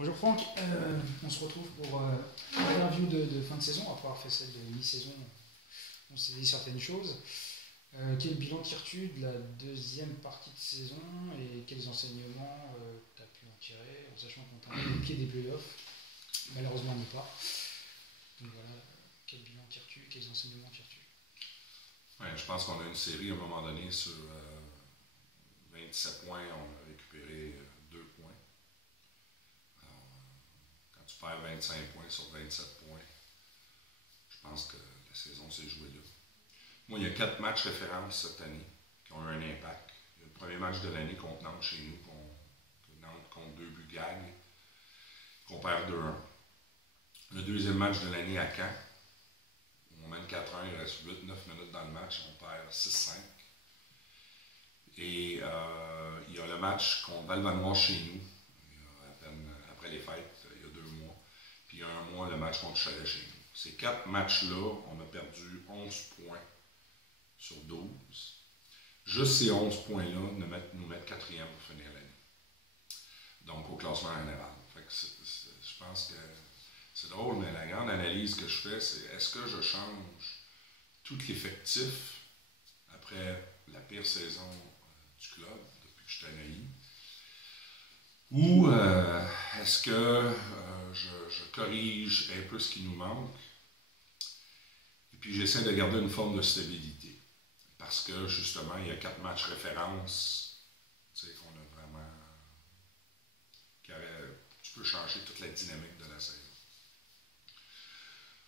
Bonjour Franck, on se retrouve pour l'interview de fin de saison, après avoir fait celle de mi-saison, on s'est dit certaines choses. Quel bilan tires-tu de la deuxième partie de saison et quels enseignements tu as pu en tirer, en sachant qu'on t'a mis au pied des playoffs, malheureusement non pas. Donc voilà, quel bilan tires-tu et quels enseignements tires-tu? Ouais, je pense qu'on a une série à un moment donné sur 27 points, on a récupéré 2 points. Alors, quand tu perds 25 points sur 27 points, je pense que la saison s'est jouée là. Moi, il y a 4 matchs références cette année qui ont eu un impact. Il y a le premier match de l'année contre Nantes chez nous, Nantes contre 2 buts gags, qu'on perd 2-1. Le deuxième match de l'année à Caen, on mène 4-1, il reste 8-9 minutes dans le match, on perd 6-5. Et il y a le match contre Val-Manoir chez nous, à peine après les fêtes, il y a 2 mois. Puis il y a 1 mois, le match contre Cholet chez nous. Ces 4 matchs-là, on a perdu 11 points sur 12. Juste ces 11 points-là nous mettent 4e pour finir l'année. Donc au classement général. Fait que je pense que c'est drôle, mais la grande analyse que je fais, c'est est-ce que je change tout l'effectif après la pire saison du club depuis que je suis à Neuilly? Ou est-ce que je corrige un peu ce qui nous manque et puis j'essaie de garder une forme de stabilité? Parce que justement, il y a 4 matchs références qu'on a vraiment. Tu peux changer toute la dynamique de la saison.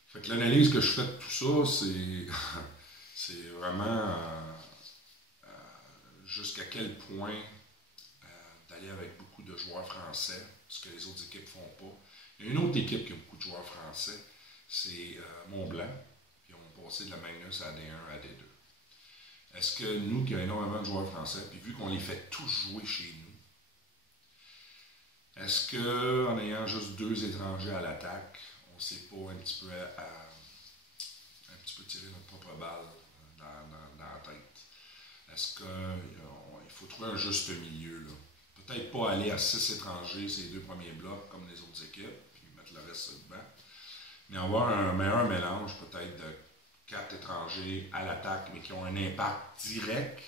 Fait que l'analyse que je fais de tout ça, c'est vraiment jusqu'à quel point d'aller avec beaucoup de joueurs français, ce que les autres équipes ne font pas. Il y a une autre équipe qui a beaucoup de joueurs français, c'est Mont-Blanc, qui ont passé de la Magnus à D1 à D2. Est-ce que nous, qui avons énormément de joueurs français, puis vu qu'on les fait tous jouer chez nous, est-ce qu'en ayant juste 2 étrangers à l'attaque, on ne sait pas un petit peu tirer notre propre balle dans la tête? Est-ce qu'il faut trouver un juste milieu, là? Peut-être pas aller à 6 étrangers ces 2 premiers blocs comme les autres équipes, puis mettre le reste sur le banc, mais avoir un meilleur mélange peut-être de 4 étrangers à l'attaque, mais qui ont un impact direct.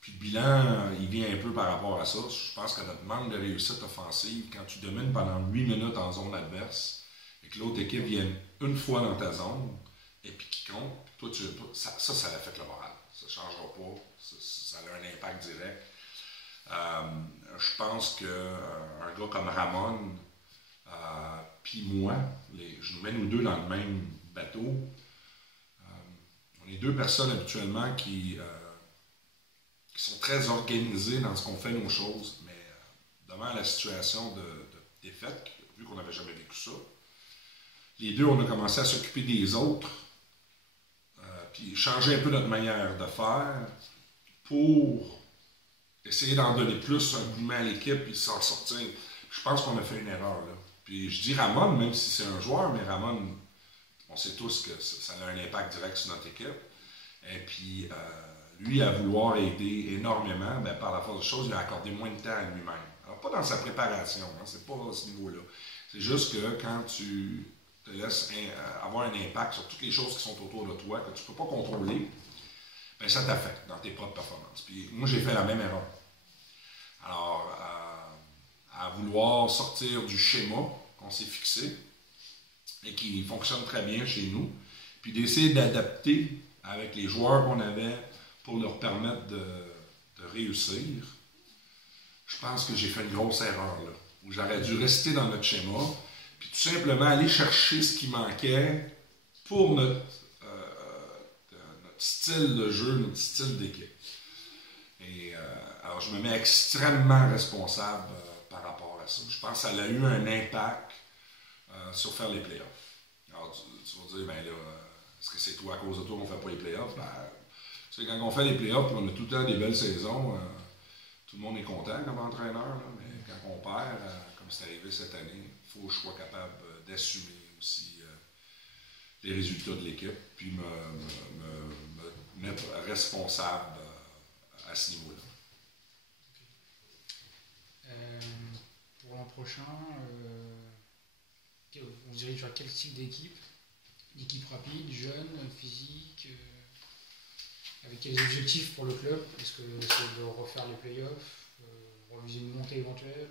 Puis le bilan, il vient un peu par rapport à ça. Je pense que notre manque de réussite offensive, quand tu domines pendant 8 minutes en zone adverse, et que l'autre équipe vienne une fois dans ta zone, et puis qui compte, toi, ça affecte le moral. Ça ne changera pas. Ça a un impact direct. Je pense qu'un gars comme Ramon, puis moi, je nous mets nous deux dans le même bateau. On est 2 personnes habituellement qui sont très organisées dans ce qu'on fait nos choses, mais devant la situation de défaite, vu qu'on n'avait jamais vécu ça, les 2, on a commencé à s'occuper des autres, puis changer un peu notre manière de faire pour essayer d'en donner plus un coup de main à l'équipe et s'en sortir. Je pense qu'on a fait une erreur là. Puis je dis Ramon, même si c'est un joueur, mais Ramon, on sait tous que ça a un impact direct sur notre équipe. Et puis, lui, à vouloir aider énormément, par la force des choses, il a accordé moins de temps à lui-même. Alors, pas dans sa préparation, hein, c'est pas à ce niveau-là. C'est juste que quand tu te laisses avoir un impact sur toutes les choses qui sont autour de toi, que tu ne peux pas contrôler, ça t'affecte dans tes propres performances. Puis moi, j'ai fait la même erreur. Alors, à vouloir sortir du schéma qu'on s'est fixé et qui fonctionne très bien chez nous, puis d'essayer d'adapter avec les joueurs qu'on avait pour leur permettre de réussir, je pense que j'ai fait une grosse erreur là, où j'aurais dû rester dans notre schéma, puis tout simplement aller chercher ce qui manquait pour notre style de jeu, notre style d'équipe. Et alors je me mets extrêmement responsable par rapport à ça. Je pense que ça a eu un impact sur faire les playoffs. Alors tu vas dire, ben là, est-ce que c'est toi, à cause de toi, qu'on ne fait pas les playoffs? Tu sais, quand on fait les playoffs, on a tout le temps des belles saisons, tout le monde est content comme entraîneur, là, mais quand on perd, comme c'est arrivé cette année, il faut que je sois capable d'assumer aussi les résultats de l'équipe, puis me mettre responsable à ce niveau-là. Pour l'an prochain, on se dirige vers quel type d'équipe? Une équipe rapide, jeune, physique, avec quels objectifs pour le club? Est-ce que c'est de refaire les playoffs, reviser une montée éventuelle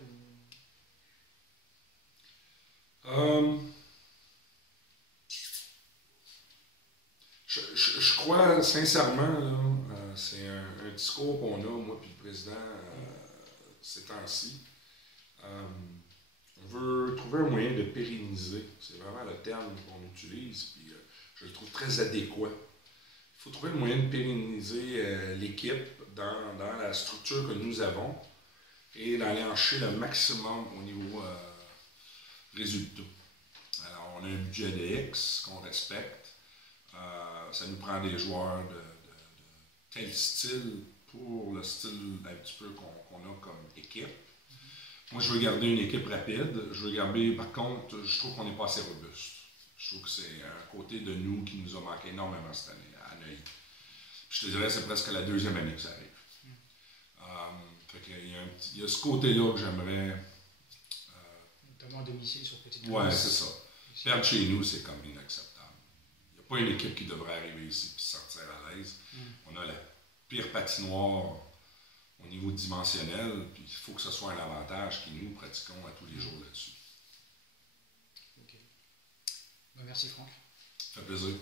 Je crois sincèrement, là, c'est un discours qu'on a, moi puis le président, ces temps-ci. On veut trouver un moyen de pérenniser. C'est vraiment le terme qu'on utilise, puis je le trouve très adéquat. Il faut trouver le moyen de pérenniser l'équipe dans la structure que nous avons et d'aller en chercher le maximum au niveau résultat. Alors, on a un budget de X qu'on respecte. Ça nous prend des joueurs de tel style pour le style un petit peu qu'on a comme équipe. Moi, je veux garder une équipe rapide. Je veux garder, par contre, je trouve qu'on n'est pas assez robuste. Je trouve que c'est un côté de nous qui nous a manqué énormément cette année, à Neuilly. Je te dirais, c'est presque la deuxième année que ça arrive. Il y a ce côté-là que j'aimerais. Notamment à domicile sur Petite Oui, c'est ça. Perdre chez nous, c'est comme inacceptable. Il n'y a pas une équipe qui devrait arriver ici et sortir à l'aise. On a la pire patinoire au niveau dimensionnel, puis il faut que ce soit un avantage que nous pratiquons à tous les jours là-dessus. Ok. Ben, merci Franck. Ça fait plaisir.